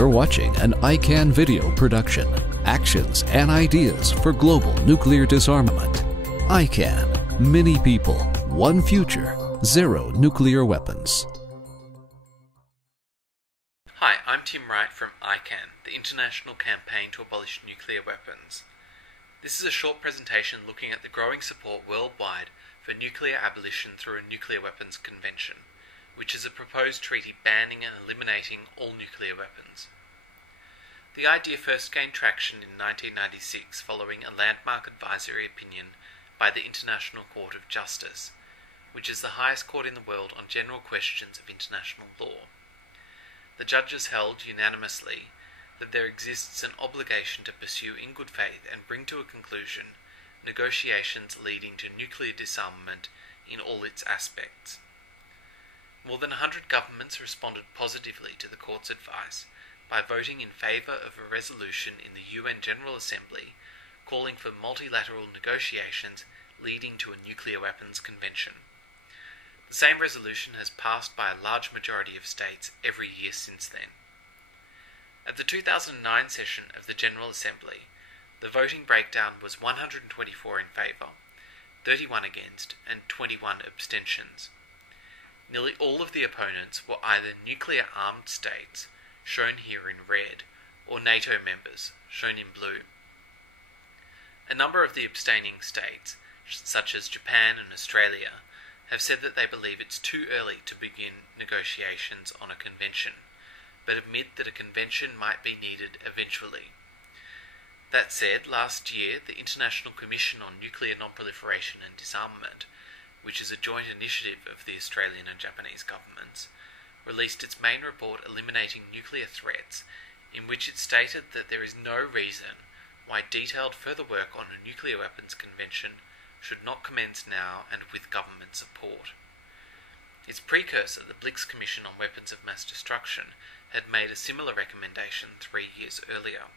You're watching an ICANN video production. Actions and ideas for global nuclear disarmament. ICANN. Many people, one future, zero nuclear weapons. Hi, I'm Tim Wright from ICANN, the International Campaign to Abolish Nuclear Weapons. This is a short presentation looking at the growing support worldwide for nuclear abolition through a Nuclear Weapons Convention, which is a proposed treaty banning and eliminating all nuclear weapons. The idea first gained traction in 1996 following a landmark advisory opinion by the International Court of Justice, which is the highest court in the world on general questions of international law. The judges held unanimously that there exists an obligation to pursue in good faith and bring to a conclusion negotiations leading to nuclear disarmament in all its aspects. More than 100 governments responded positively to the court's advice by voting in favour of a resolution in the UN General Assembly calling for multilateral negotiations leading to a nuclear weapons convention. The same resolution has passed by a large majority of states every year since then. At the 2009 session of the General Assembly, the voting breakdown was 124 in favour, 31 against, and 21 abstentions. Nearly all of the opponents were either nuclear-armed states, shown here in red, or NATO members, shown in blue. A number of the abstaining states, such as Japan and Australia, have said that they believe it's too early to begin negotiations on a convention, but admit that a convention might be needed eventually. That said, last year, the International Commission on Nuclear Non-Proliferation and Disarmament, which is a joint initiative of the Australian and Japanese governments, released its main report Eliminating Nuclear Threats, in which it stated that there is no reason why detailed further work on a nuclear weapons convention should not commence now and with government support. Its precursor, the Blix Commission on Weapons of Mass Destruction, had made a similar recommendation 3 years earlier.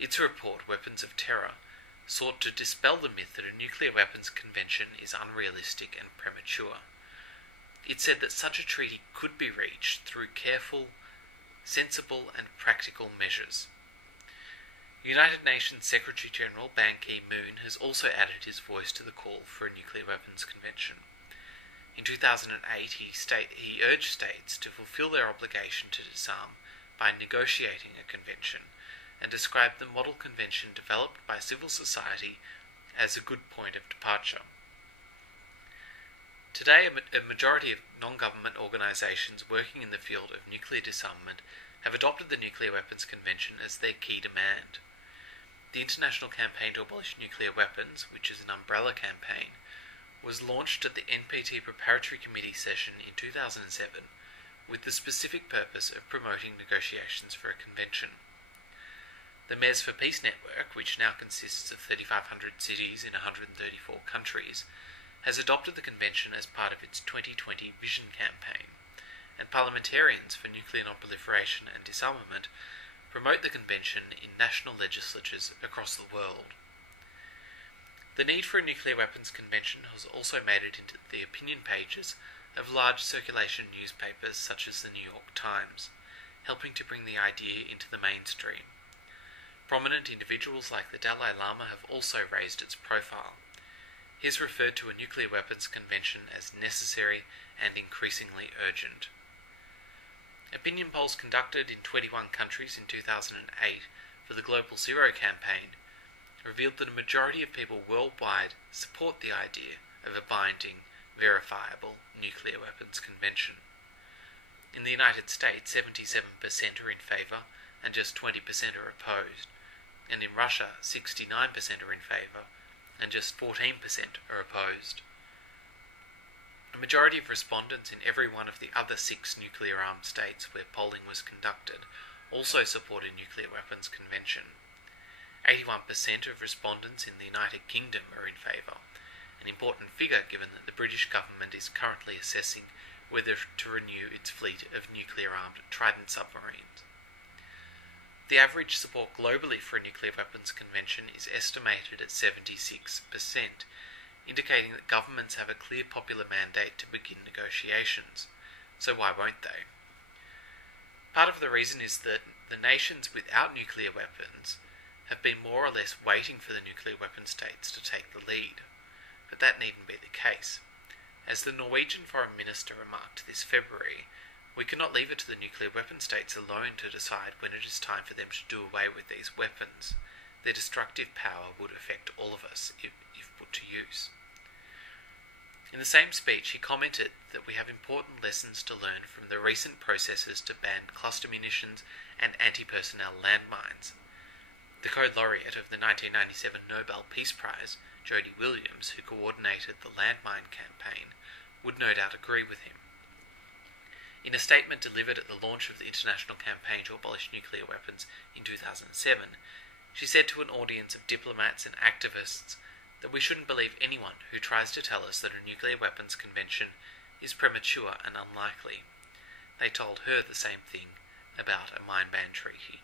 Its report, Weapons of Terror, sought to dispel the myth that a nuclear weapons convention is unrealistic and premature. It said that such a treaty could be reached through careful, sensible and practical measures. United Nations Secretary-General Ban Ki-moon has also added his voice to the call for a nuclear weapons convention. In 2008, he urged states to fulfill their obligation to disarm by negotiating a convention, and described the model convention developed by civil society as a good point of departure. Today, a majority of non-government organisations working in the field of nuclear disarmament have adopted the Nuclear Weapons Convention as their key demand. The International Campaign to Abolish Nuclear Weapons, which is an umbrella campaign, was launched at the NPT Preparatory Committee session in 2007 with the specific purpose of promoting negotiations for a convention. The Mayors for Peace network, which now consists of 3,500 cities in 134 countries, has adopted the convention as part of its 2020 Vision campaign, and parliamentarians for nuclear non-proliferation and disarmament promote the convention in national legislatures across the world. The need for a nuclear weapons convention has also made it into the opinion pages of large circulation newspapers such as the New York Times, helping to bring the idea into the mainstream. Prominent individuals like the Dalai Lama have also raised its profile. He has referred to a nuclear weapons convention as necessary and increasingly urgent. Opinion polls conducted in 21 countries in 2008 for the Global Zero campaign revealed that a majority of people worldwide support the idea of a binding, verifiable nuclear weapons convention. In the United States, 77% are in favour and just 20% are opposed, and in Russia, 69% are in favour and just 14% are opposed. A majority of respondents in every one of the other 6 nuclear-armed states where polling was conducted also supported nuclear weapons convention. 81% of respondents in the United Kingdom are in favour, an important figure given that the British government is currently assessing whether to renew its fleet of nuclear-armed Trident submarines. The average support globally for a nuclear weapons convention is estimated at 76%, indicating that governments have a clear popular mandate to begin negotiations. So why won't they? Part of the reason is that the nations without nuclear weapons have been more or less waiting for the nuclear weapon states to take the lead, but that needn't be the case. As the Norwegian Foreign Minister remarked this February, we cannot leave it to the nuclear weapon states alone to decide when it is time for them to do away with these weapons. Their destructive power would affect all of us if put to use. In the same speech, he commented that we have important lessons to learn from the recent processes to ban cluster munitions and anti-personnel landmines. The co-laureate of the 1997 Nobel Peace Prize, Jody Williams, who coordinated the landmine campaign, would no doubt agree with him. In a statement delivered at the launch of the International Campaign to Abolish Nuclear Weapons in 2007, she said to an audience of diplomats and activists that we shouldn't believe anyone who tries to tell us that a nuclear weapons convention is premature and unlikely. They told her the same thing about a mine ban treaty.